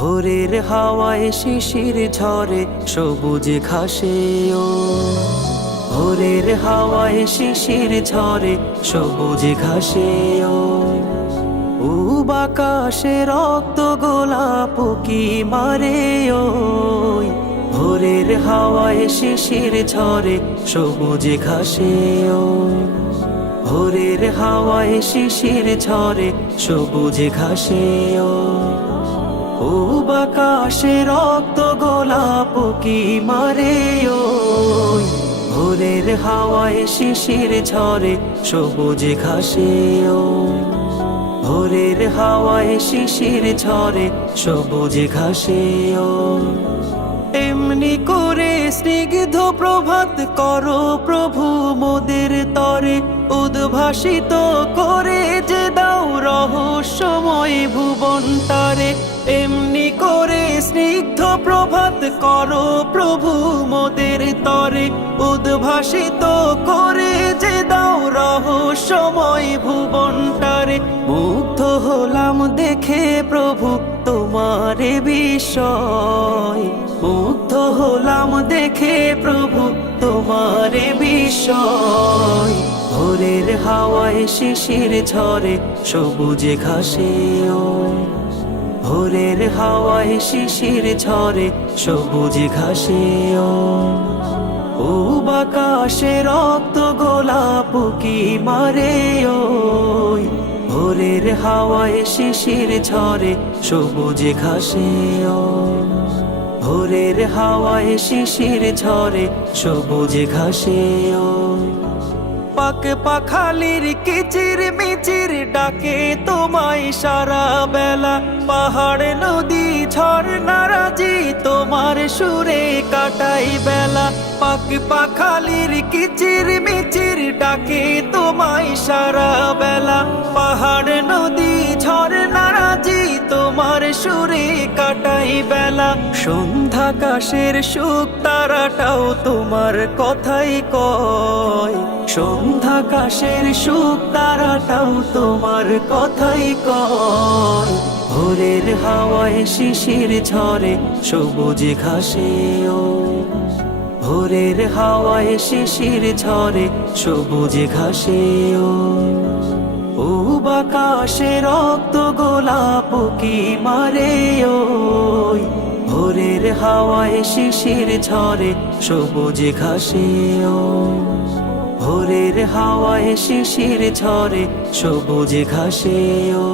ভোরের হাওয়ায় শিশির ঝরে সবুজ ঘাসে ও ভোরের হাওয়ায় শিশির ঝরে সবুজ ঘাসে ও বাকাশে রক্ত গোলাপ কি মারে ওই ভোরের হাওয়ায় শিশির ঝরে সবুজ ঘাসে ও ভোরের হাওয়ায় শিশির ঝরে সবুজ ঘাসে ও বাকাশে রক্ত গোলাপ কি মারে ওই ভোরের হাওয়ায় শিশির ঝরে সবুজ ঘাসে ও ভোরের হাওয়ায় শিশির ঝরে সবুজ ঘাসে ও এমনি করে স্নিগ্ধ প্রভাত করো প্রভু মোদের তরে উদ্ভাসিত করে যে দাও রহস্যময় ভুবনটারে এমনি করে স্নিগ্ধ প্রভাত করো প্রভু মোদের তরে উদ্ভাসিত করে যে দাও রহস্যময় ভুবনটারে মুগ্ধ হলাম দেখে প্রভু তোমারে বিস্ময় মুগ্ধ হলাম দেখে প্রভু তোমারে বিস্ময় ভোরের হাওয়ায় শিশির ঝরে সবুজ ঘাসে ও ভোরের হাওয়ায় শিশির ঝরে সবুজ ঘাসে ও বাকাশে রক্ত গোলাপ কি মারে ওই ভোরের হাওয়ায় শিশির ঝরে সবুজ ঘাসে ও ভোরের হাওয়ায় শিশির ঝরে সবুজ ঘাসে ও পাক পাখালির কিচির মিচির ডাকে তোমায় সারা বেলা পাহাড় নদী ঝর্ণারাজি তোমার সুরে কাটাই বেলা পাক পাখালির কিচির মিচির ডাকে তোমায় সারা বেলা পাহাড় নদী ঝর্ণারাজি তোমার সুরে কাটাই বেলা সন্ধ্যাকাশের সুখ তারাটাও তোমার কথাই কয় সন্ধ্যাকাশের সুখ তারাটাও তোমার কথাই কয় ভোরের হাওয়ায় শিশির ঝরে সবুজ ঘাসে ও ভোরের হাওয়ায় শিশির ঝরে সবুজ ঘাসে ও বাকাশে রক্ত গোলাপ কি মারে ওই ভোরের হাওয়ায় শিশির ঝরে সবুজ ঘাসে ও ভোরের হাওয়ায় শিশির ঝরে সবুজ ঘাসে ও